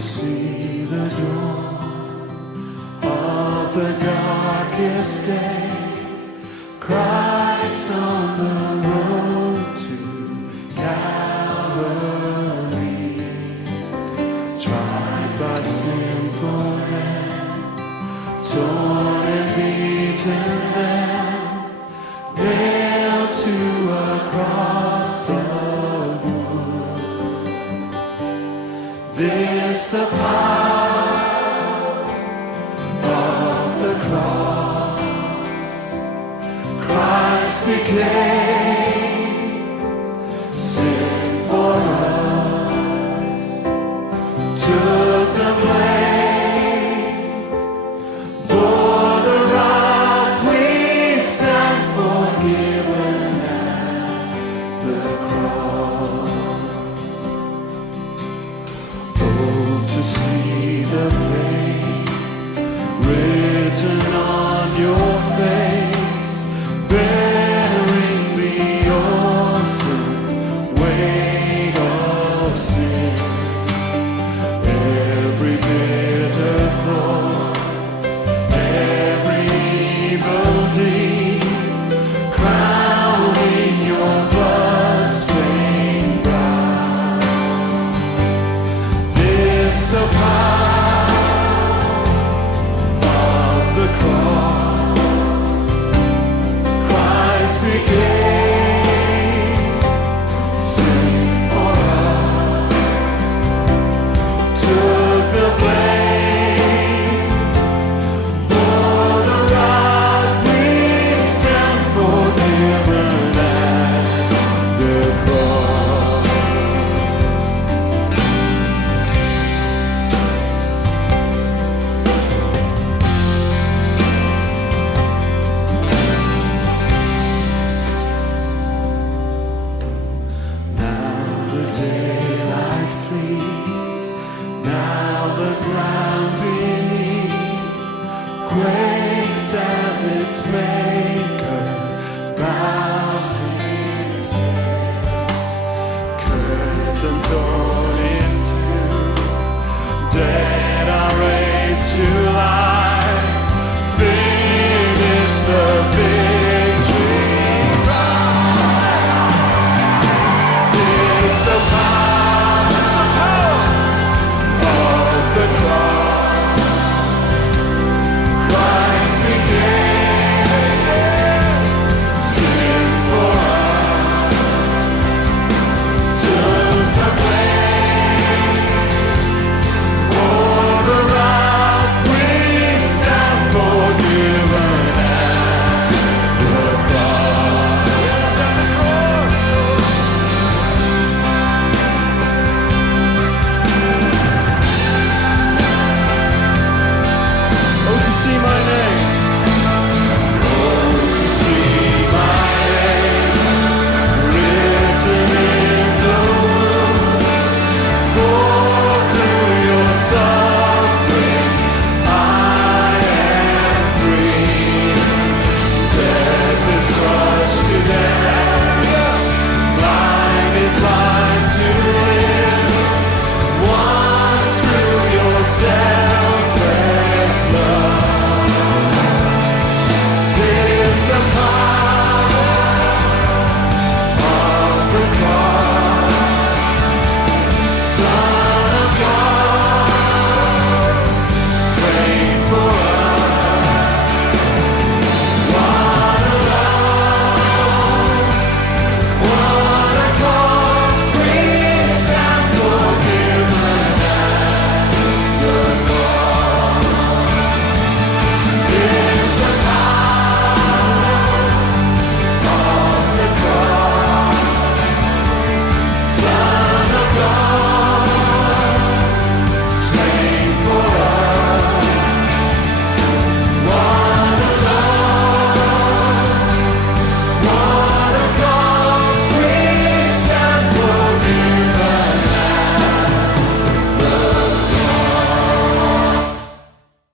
see the dawn of the darkest day, Christ on the road to Calvary, tried by sinful men, torn and beaten there, nailed to a cross of wood. This the power of the cross. Christ became sin for us, took the blame, bore the wrath. We stand forgiven at the cross. Oh, to see the pain written on your face, bearing the awesome weight of sin. Every bitter thought, every evil deed, crowning your blood-stained brow. This the power of the cross. Christ became sin for us, took the blame, bore the wrath. We stand forgiven at the cross. Now the daylight flees, now the ground beneath quakes as it's made.